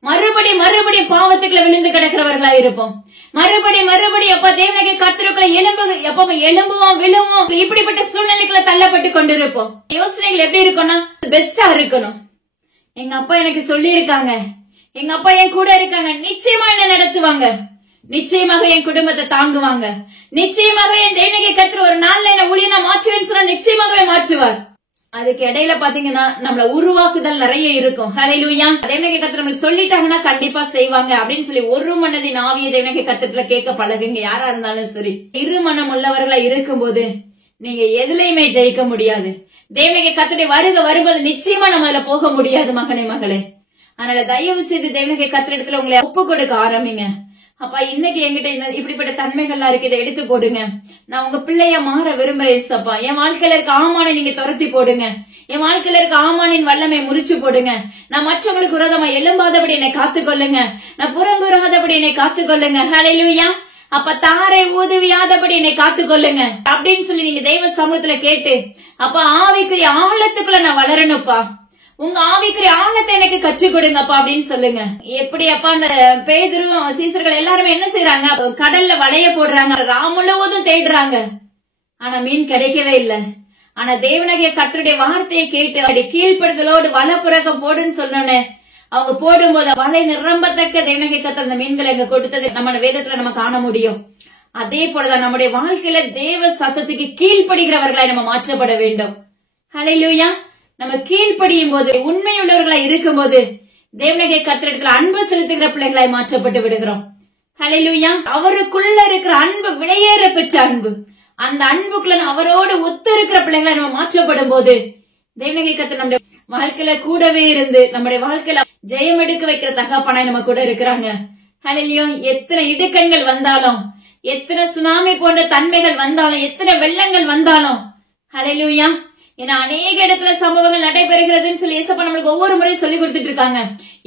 மறுபடியும் பாவத்துக்குள்ள விழுந்து கிடக்கிறவர்களா இருப்போம். மறுபடியும் அப்ப தேவனாகிய கர்த்தருக்குள்ள எலும்புவோம் விழுவோம், இப்படிப்பட்ட சூழ்நிலைக்குள்ள தள்ளப்பட்டு கொண்டிருப்போம். யோசனைகள் எப்படி இருக்கும்னா பெஸ்டா இருக்கணும். எங்க அப்பா எனக்கு சொல்லி இருக்காங்க, எங்க அப்பா என் கூட இருக்காங்க, நிச்சயமா என்ன நடத்துவாங்க, நிச்சயமாக என் குடும்பத்தை தாங்குவாங்க, நிச்சயமாகவே என் தேவனாகிய கர்த்தர் ஒரு நாள்ல என்ன ஊழியனா மாற்றுவேன்னு சொன்னா நிச்சயமாகவே மாற்றுவார். அதுக்கு இடையில பாத்தீங்கன்னா நம்மள உருவாக்குதல் நிறைய இருக்கும். ஹல்லேலூயா. தேவனாகிய கர்த்தர் நம்மளுக்கு சொல்லிட்டாங்கன்னா கண்டிப்பா செய்வாங்க அப்படின்னு சொல்லி ஒரு மனதின் ஆவியை தேவனாகிய கர்த்தத்துல கேட்க பழகுங்க. யாரா இருந்தாலும் சரி, இரு மனம் உள்ளவர்களா இருக்கும்போது நீங்க எதுலயுமே ஜெயிக்க முடியாது. தேவனாகிய கர்த்தருடைய வரும்போது நிச்சயமா நம்ம அதுல போக முடியாது மகனே மகளே. அதனால தயவு செய்து தேவனாகிய கர்த்தரிடத்துல உங்களை ஒப்பு கொடுக்க ஆரம்பிங்க. அப்பா இன்னைக்கு என்கிட்ட இப்படிப்பட்ட தன்மைகள்லாம் இருக்கு, இதை எடுத்து போடுங்க. நான் உங்க பிள்ளைய மாற விரும்புறேன் ஏசப்பா. என் வாழ்க்கையில இருக்க ஆமானை நீங்க துரத்தி போடுங்க. என் வாழ்க்கையில இருக்க ஆமானின் வல்லமை முறிச்சு போடுங்க. நான் மற்றவங்களுக்கு விரோதமா எழும்பாதபடி என்னை காத்துக்கொள்ளுங்க. நான் புறங்குறாதபடி என்னை காத்துக்கொள்ளுங்க. ஹல்லேலூயா. அப்ப தாரை ஊதுவியாதபடி என்னை காத்துக்கொள்ளுங்க அப்படின்னு சொல்லி நீங்க தெய்வ சமூகத்துல கேட்டு, அப்ப ஆவிக்குரிய ஆழத்துக்குள்ள நான் வளரணும்ப்பா, உங்க ஆவிக்குரிய ஆழத்தை எனக்கு கற்றுக் கொடுங்கப்பா அப்படின்னு சொல்லுங்க. எப்படி அப்பா அந்த பேதுரு சீசர்கள் எல்லாருமே என்ன செய்யறாங்க, கடல்ல வலைய போடுறாங்க, முழுவதும் தேடுறாங்க, ஆனா மீன் கிடைக்கவே இல்லை. ஆனா தேவனாகிய கர்த்தருடைய வார்த்தையை கேட்டு அப்படி கீழ்ப்படுதலோடு வலை புறக்கம் போடுன்னு சொன்னோன்னே அவங்க போடும்போது வலை நிரம்பத்தக்க தேவனாகிய கர்த்தர் அந்த மீன்களை எங்க கொடுத்தது நம்ம வேதத்துல நம்ம காண முடியும். அதே போலதான் நம்முடைய வாழ்க்கையில தேவ சத்தத்துக்கு கீழ்ப்படுகிறவர்களாய் நம்ம மாற்றப்பட வேண்டும். ஹல்லேலூயா. நம்ம கீழ்ப்படியும் போது, உண்மையுள்ளவர்களா இருக்கும் போது தேவனாகிய கர்த்தரிடத்துல அன்பு செலுத்துகிற பிள்ளைகளாய் மாற்றப்பட்டு விடுகிறோம். ஹல்லேலூயா. அவருக்குள்ள இருக்கிற அன்பு விலையேற பெற்ற அன்பு, அந்த அன்புக்குள்ள அவரோடு ஒத்து இருக்கிற பிள்ளைகளை நம்ம மாற்றப்படும் போது தேவனாகிய கர்த்தர் நம்முடைய வாழ்க்கையில கூடவே இருந்து நம்முடைய வாழ்க்கையில ஜெயம் எடுக்க வைக்கிற தகப்பனாய் நம்ம கூட இருக்கிறாங்க. ஹல்லேலூயா. எத்தனை இடுக்கண்கள் வந்தாலும், எத்தனை சுனாமி போன்ற தன்மைகள் வந்தாலும், எத்தனை வெள்ளங்கள் வந்தாலும், ஹல்லேலூயா, ஏன்னா அநேக இடத்துல சம்பவங்கள் நடைபெறுகிறதுன்னு சொல்லி ஏசப்பா நம்மளுக்கு ஒவ்வொரு முறையும் சொல்லி கொடுத்துட்டு இருக்காங்க.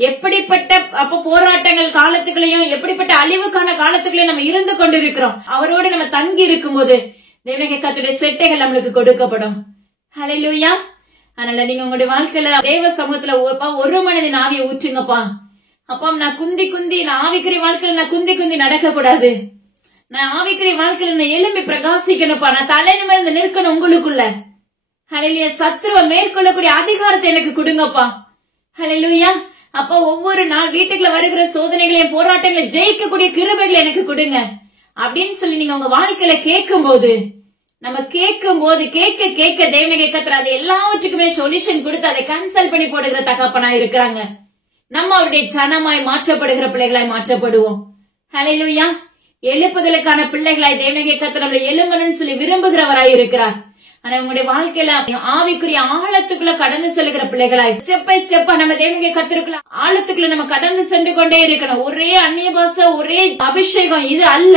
எப்படிப்பட்ட அப்ப போராட்டங்கள் காலத்துக்குள்ளயும் எப்படிப்பட்ட அழிவுக்கான காலத்துக்குள்ளயும் நம்ம இருந்து கொண்டு இருக்கிறோம். அவரோடு நம்ம தங்கி இருக்கும் போது தேவனாகிய கர்த்தருடைய செட்டைகள் நம்மளுக்கு கொடுக்கப்படும். ஹல்லேலூயா. அதனால நீங்க உங்களுடைய வாழ்க்கையில தேவ சமூகத்துல ஒரு மனதின் ஆவியை ஊற்றுங்கப்பா. அப்பா நான் நான் ஆவிக்குரிய வாழ்க்கையில நான் குந்தி நடக்க கூடாது. நான் ஆவிக்குரிய வாழ்க்கையில நான் எழும்பி பிரகாசிக்கணும்ப்பா. நான் தலை நிமிர்ந்து நிற்கணும் உங்களுக்குள்ள. ஹல்லேலூயா. சத்துருவை மேற்கொள்ளக்கூடிய அதிகாரத்தை எனக்கு கொடுங்கப்பா. ஹல்லேலூயா. அப்பா ஒவ்வொரு நாள் வீட்டுக்குள்ள வருகிற சோதனைகளையும் போராட்டங்களையும் ஜெயிக்கக்கூடிய கிருபைகளை எனக்கு கொடுங்க அப்படின்னு சொல்லி நீங்க உங்க வாழ்க்கையில கேட்கும் போது, நம்ம கேட்கும் போது கேட்க தேவனாகிய கர்த்தர் அது எல்லாவற்றுக்குமே சொல்யூஷன் கொடுத்து அதை கேன்சல் பண்ணி போடுகிற தகப்பனா இருக்கிறாங்க. நம்ம அவருடைய ஜனமாய் மாற்றப்படுகிற பிள்ளைகளாய் மாற்றப்படுவோம். ஹல்லேலூயா. எழுப்புதலுக்கான பிள்ளைகளாய் தேவனாகிய கர்த்தர் நம்மளை எழும்பணும்னு சொல்லி விரும்புகிறவராய் இருக்கிறார். ஆனா உங்களுடைய வாழ்க்கையில ஆவிக்குரிய ஆழத்துக்குள்ள கடந்து செல்கிற பிள்ளைகளாய் ஸ்டெப் பை ஸ்டெப்பா நம்ம தேவனாகிய கர்த்தருக்குள்ள ஆழத்துக்குள்ள நம்ம கடந்து சென்று கொண்டே இருக்கணும். ஒரே அந்நிய பாஷை, ஒரே அபிஷேகம் இது அல்ல.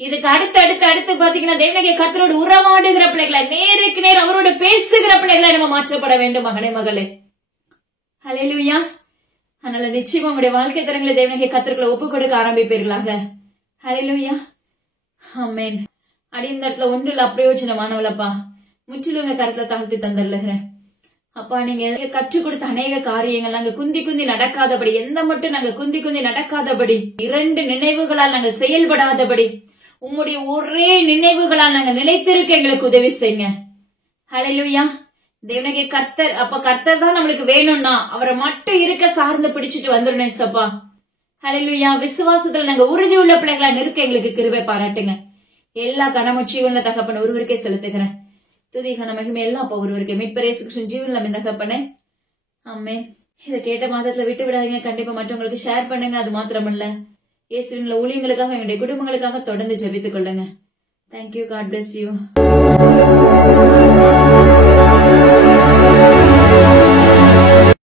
இதுக்கு அடுத்து பாத்தீங்கன்னா தேவனுடைய கர்த்தரோடு உறவாடுகிற பிள்ளைகளை, நேருக்கு நேர் அவரோடு பேசுகிற பிள்ளைகளை நம்ம மாற்றப்பட வேண்டும் மகனே மகளே. ஹல்லேலூயா. அதனால நிச்சயமா உங்களுடைய வாழ்க்கை தரங்களை தேவனுடைய கர்த்தர்களை ஒப்பு கொடுக்க ஆரம்பிப்பீர்களாக. ஹல்லேலூயா. ஆமென். அடிந்த இடத்துல ஒன்றுல அப்பிரயோஜனமானவளப்பா, முற்றிலும் உங்க கருத்துல தாழ்த்தி தந்துடுகிறேன் அப்பா. நீங்க கற்றுக் கொடுத்த அநேக காரியங்கள் நாங்க குந்தி நடக்காதபடி, எந்த மட்டும் நாங்க குந்தி நடக்காதபடி, 2 நினைவுகளால் நாங்க செயல்படாதபடி, உம்முடைய ஒரே நினைவுகளால் நாங்க நிலைத்திருக்க எங்களுக்கு உதவி செய்யுங்க. ஹல்லேலூயா. தேவனுடைய கர்த்தர், அப்ப கர்த்தர் தான் நம்மளுக்கு வேணும்னா அவரை மட்டும் இருக்க சார்ந்து பிடிச்சிட்டு வந்துடணும் சப்பா. ஹல்லேலூயா. விசுவாசத்துல நாங்க உறுதி உள்ள பிள்ளைகளா நிற்க எங்களுக்கு கிருபை பாராட்டுங்க. எல்லா கனமும் ஜீவன்ல தகப்பன ஒருவருக்கே செலுத்துகிறேன். துதி கன மகிமை எல்லாம் அப்ப ஒருவருக்கு மீட்பர் இயேசு கிறிஸ்துவின் ஜீவன்ல இந்த தகப்பனே. ஆமென். இதை கேட்ட மாதத்துல விட்டு விடாதீங்க. கண்டிப்பா மற்றவங்களுக்கு ஷேர் பண்ணுங்க. அது மாத்திரமல்ல, இயேசுவின் ஊழியங்களுக்காக, எங்களுடைய குடும்பங்களுக்காக தொடர்ந்து ஜெபித்துக் கொள்ளுங்க. தேங்க்யூ. God bless you.